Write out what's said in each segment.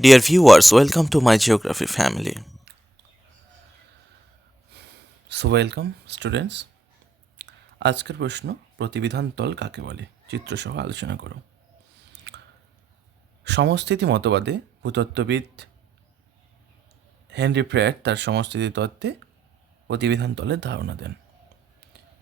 Dear viewers, welcome to my geography family. So welcome students আজকের প্রশ্ন প্রতিবিধান তল কাকে বলে? চিত্রসহ আলোচনা করো। সমস্থিতি মতবাদে ভূতত্ত্ববিদ হেনরি প্র্যাট তার সমস্থিতি তত্ত্বে প্রতিবিধান তলের ধারণা দেন।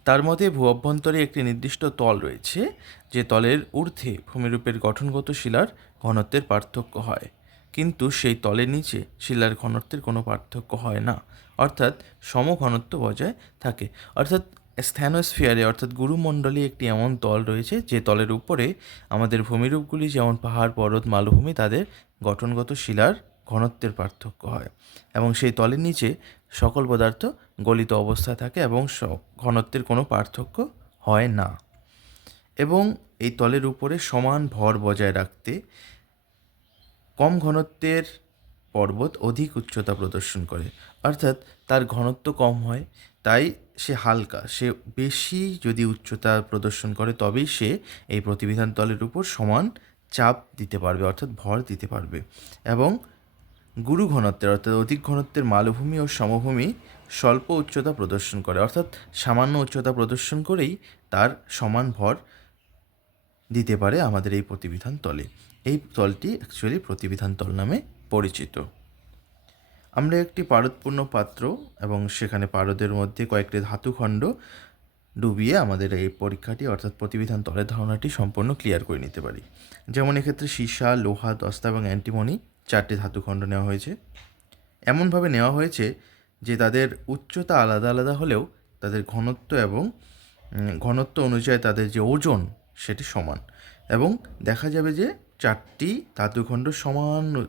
তার মতে ভূ অভ্যন্তরে একটি নির্দিষ্ট তল রয়েছে যে তলের ঊর্ধ্বে ভূমিরূপের গঠনগত শিলার ঘনত্বের পার্থক্য হয়। কিন্তু সেই তলের নিচে শিলার ঘনত্বের কোনো পার্থক্য হয় না। অর্থাৎ সমঘনত্ব বজায় থাকে। অর্থাৎ স্থ্যানোস্ফিয়ারে অর্থাৎ গুরুমণ্ডলে একটি এমন তল রয়েছে যে তলের উপরে আমাদের ভূমিরূপগুলি যেমন পাহাড়, পর্বত, মালভূমি, তাদের গঠনগত শিলার ঘনত্বের পার্থক্য হয় এবং সেই তলের নিচে সকল পদার্থ গলিত অবস্থায় থাকে এবং ঘনত্বের কোনো পার্থক্য হয় না। এবং এই তলের উপরে সমান ভর বজায় রাখতে কম ঘনত্বের পর্বত অধিক উচ্চতা প্রদর্শন করে। অর্থাৎ তার ঘনত্ব কম হয়, তাই সে হালকা। সে বেশি যদি উচ্চতা প্রদর্শন করে, তবেই সে এই প্রতিবিধান তলের উপর সমান চাপ দিতে পারবে, অর্থাৎ ভর দিতে পারবে। এবং গুরু ঘনত্বের, অর্থাৎ অধিক ঘনত্বের মালভূমি ও সমভূমি স্বল্প উচ্চতা প্রদর্শন করে। অর্থাৎ সামান্য উচ্চতা প্রদর্শন করেই তার সমান ভর দিতে পারে আমাদের এই প্রতিবিধান তলে। এই তলটি অ্যাকচুয়ালি প্রতিবিধান তল নামে পরিচিত। আমরা একটি পারদপূর্ণ পাত্র এবং সেখানে পারদের মধ্যে কয়েকটি ধাতুখণ্ড ডুবিয়ে আমাদের এই পরীক্ষাটি অর্থাৎ প্রতিবিধান তলের ধারণাটি সম্পূর্ণ ক্লিয়ার করে নিতে পারি। যেমন এক্ষেত্রে সীসা, লোহা, দস্তা এবং অ্যান্টিমনি চারটি ধাতুখণ্ড নেওয়া হয়েছে। এমনভাবে নেওয়া হয়েছে যে তাদের উচ্চতা আলাদা আলাদা হলেও তাদের ঘনত্ব এবং ঘনত্ব অনুযায়ী তাদের যে ওজন সেটি সমান। এবং দেখা যাবে যে চারটি ধাতুখণ্ড সমান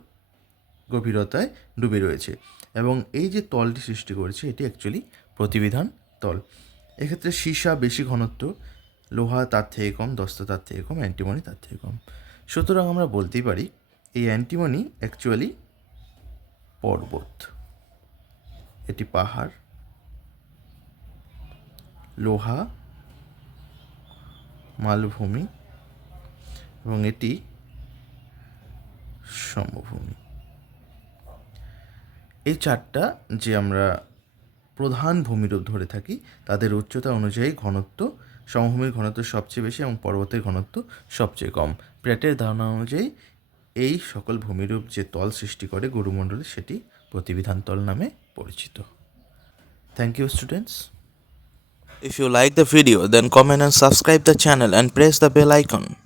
গভীরতায় ডুবে রয়েছে। এবং এই যে তলটি সৃষ্টি করেছে, এটি অ্যাকচুয়ালি প্রতিবিধান তল। এক্ষেত্রে সীসা বেশি ঘনত্ব, লোহা তার থেকে কম, দস্তা তার থেকে কম অ্যান্টিমনি তার থেকে কম। সুতরাং আমরা বলতেই পারি, এই অ্যান্টিমনি অ্যাকচুয়ালি পর্বত। এটি পাহাড়, লোহা মালভূমি এবং এটি সমভূমি। এই চারটা যে আমরা প্রধান ভূমিরূপ ধরে থাকি, তাদের উচ্চতা অনুযায়ী ঘনত্ব, সমভূমির ঘনত্ব সবচেয়ে বেশি এবং পর্বতের ঘনত্ব সবচেয়ে কম। প্র্যাটের ধারণা অনুযায়ী এই সকল ভূমিরূপ যে তল সৃষ্টি করে গুরুমণ্ডলে, সেটি প্রতিবিধান তল নামে পরিচিত। Thank you students If you like the video, then comment and subscribe the channel and press the bell icon.